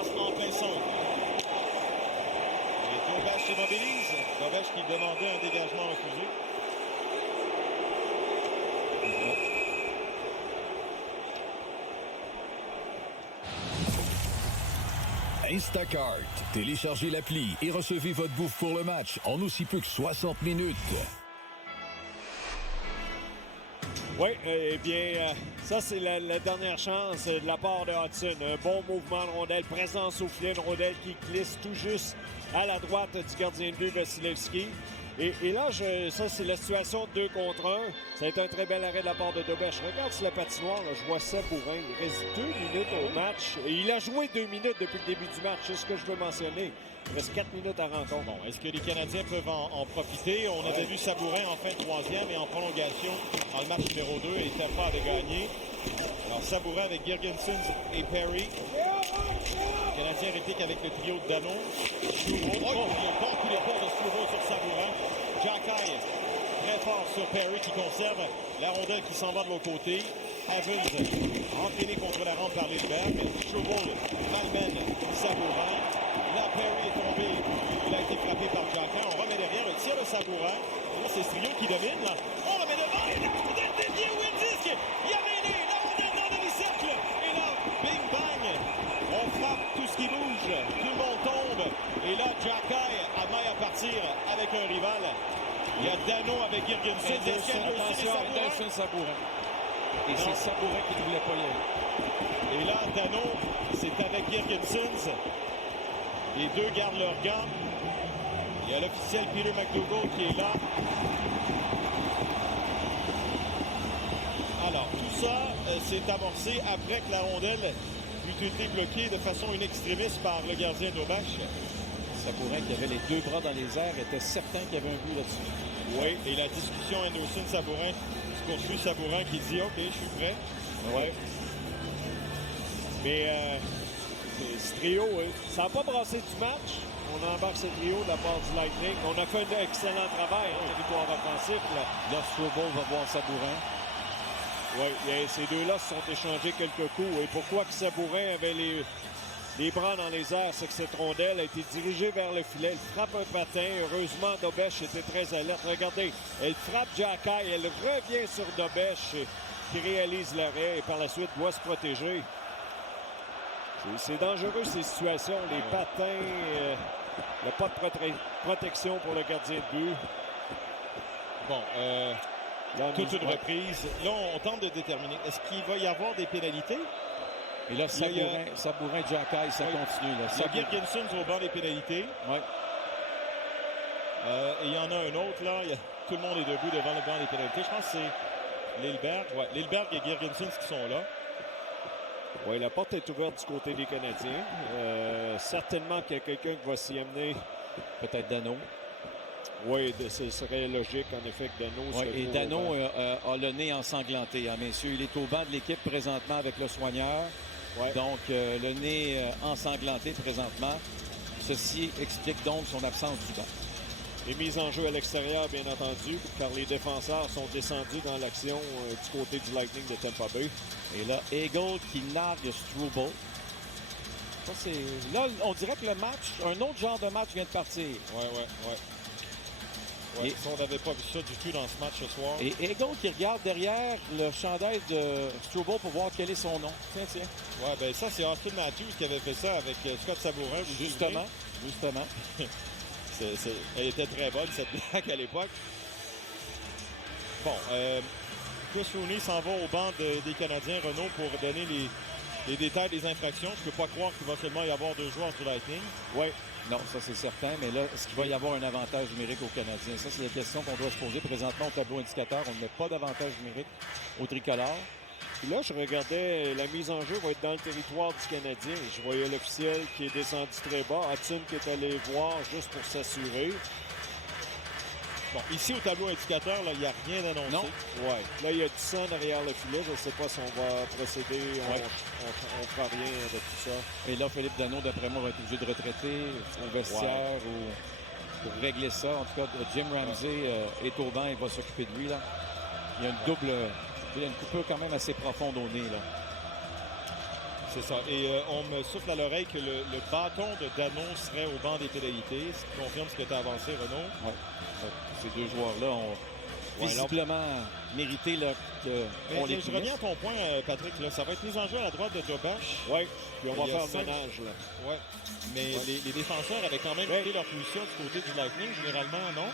passe en plein centre. Et Dobesch s'immobilise. Dobesch qui demandait un dégagement refusé. Instacart. Téléchargez l'appli et recevez votre bouffe pour le match en aussi peu que 60 minutes. Oui, eh bien, ça, c'est la dernière chance de la part de Hudson. Un bon mouvement de rondelle, présence au filet, une rondelle qui glisse tout juste à la droite du gardien de but, Vasilevski. Et là, ça, c'est la situation de 2 contre 1. Ça a été un très bel arrêt de la part de Dobesch. Regarde sur la patinoire, là, je vois Sabourin. Il reste 2 minutes au match. Et il a joué 2 minutes depuis le début du match. C'est ce que je veux mentionner. Il reste 4 minutes à rencontre. Bon, est-ce que les Canadiens peuvent en profiter? On avait vu Sabourin en fin de troisième et en prolongation dans le match numéro 2 et Tampa avait gagné. Alors Sabourin avec Girgensons et Perry. Les Canadiens répliquent avec le trio de Dano. Struble. Oh, il y a un bon coup d'épaule de Struble sur Sabourin. Jacky très fort sur Perry qui conserve la rondelle qui s'en va de l'autre côté. Evans entraîné contre la rampe par Lindbergh. Struble malmène Sabourin. Là, Perry est tombé. Il a été frappé par Jacky. On remet derrière le tir de Sabourin. Là, c'est Strio qui domine. Là. On remet devant. Et la rondelle déviée au disque. Il y a mêlé. La rondelle dans le demi-cercle. Et là, bing bang. On frappe tout ce qui bouge. Tout le monde tombe. Et là, Jacky a maille à partir avec un rival. Il y a Dano avec Girgensons. Attention, Anderson Sabourin. Et c'est Sabourin qui ne voulait pas y aller. Et là, Dano, c'est avec Girgensons. Les deux gardent leurs gants. Il y a l'officiel Peter McDougall qui est là. Alors, tout ça s'est amorcé après que la rondelle eut été bloquée de façon in extremis par le gardien Dobesch. Sabourin qui avait les 2 bras dans les airs était certain qu'il y avait un but là-dessus. Oui, et la discussion Anderson-Sabourin se poursuit. Sabourin qui dit « OK, je suis prêt. » Ouais. Mais ce trio, oui. Ça n'a pas brassé du match. On embarque ce trio de la part du Lightning. On a fait un excellent travail en territoire offensif. Là, Struble va voir Sabourin. Oui, ces deux-là se sont échangés quelques coups. Et pourquoi que Sabourin avait les bras dans les airs, c'est que cette rondelle a été dirigée vers le filet. Elle frappe un patin. Heureusement, Dobesch était très alerte. Regardez, elle frappe Jacky. Elle revient sur Dobesch qui réalise l'arrêt et par la suite doit se protéger. C'est dangereux ces situations. Les patins, il n'y a pas de protection pour le gardien de but. Bon, toute une reprise. Là, on tente de déterminer. Est-ce qu'il va y avoir des pénalités? Et là, Sabourin, Jacky, ça continue. Il y a Girgensons au banc des pénalités. Oui. Et il y en a un autre, là. Tout le monde est debout devant le banc des pénalités. Je pense que c'est Lillberg. Ouais, Lillberg et Girgensons qui sont là. Oui, la porte est ouverte du côté des Canadiens. Certainement qu'il y a quelqu'un qui va s'y amener. Peut-être Dano. Oui, ce serait logique, en effet, que Dano... Oui, et Dano a le nez ensanglanté, hein, messieurs. Il est au banc de l'équipe présentement avec le soigneur. Ouais. Donc, le nez ensanglanté présentement. Ceci explique donc son absence du banc. Les mises en jeu à l'extérieur, bien entendu, car les défenseurs sont descendus dans l'action du côté du Lightning de Tampa Bay. Et là, Eagle qui nargue Struble. Ça, c'est... Là, on dirait que le match, un autre genre de match vient de partir. Ouais. Et on n'avait pas vu ça du tout dans ce match ce soir. Et Eagle qui regarde derrière le chandail de Struble pour voir quel est son nom. Tiens. Ouais, ben ça, c'est Austin Matthews qui avait fait ça avec Scott Sabourin. Justement. Elle était très bonne, cette blague, à l'époque. Bon, Chris Rooney s'en va au banc des Canadiens, Renaud, pour donner les détails des infractions. Je ne peux pas croire qu'il va seulement y avoir 2 joueurs du Lightning. Oui. Non, ça c'est certain, mais là, est-ce qu'il va y avoir un avantage numérique aux Canadiens? Ça, c'est la question qu'on doit se poser présentement au tableau indicateur. On n'a pas d'avantage numérique au tricolore. Puis là, je regardais, la mise en jeu va être dans le territoire du Canadien. Je voyais l'officiel qui est descendu très bas, Hudson qui est allé voir juste pour s'assurer. Bon, ici au tableau indicateur, là, il n'y a rien annoncé. Non. Ouais. Là, il y a du sang derrière le filet. Je ne sais pas si on va procéder. On ne fera rien de tout ça. Et là, Philippe Danault, d'après moi, va être obligé de retraiter au vestiaire ou pour régler ça. En tout cas, Jim Ramsey est au banc et va s'occuper de lui. Là. Il y a une coupure quand même assez profonde au nez. Là. C'est ça. Et on me souffle à l'oreille que le bâton de Dano serait au banc des pénalités, ce qui confirme ce que tu as avancé, Renaud. Ouais. Ces deux joueurs-là ont visiblement mérité qu'on les je reviens à ton point, Patrick. Là, ça va être mis en jeu à la droite de Jobash. Oui, puis on va Il y a faire 5. le ménage. Là. Ouais. Mais les défenseurs avaient quand même pris leur position du côté du Lightning, généralement, non?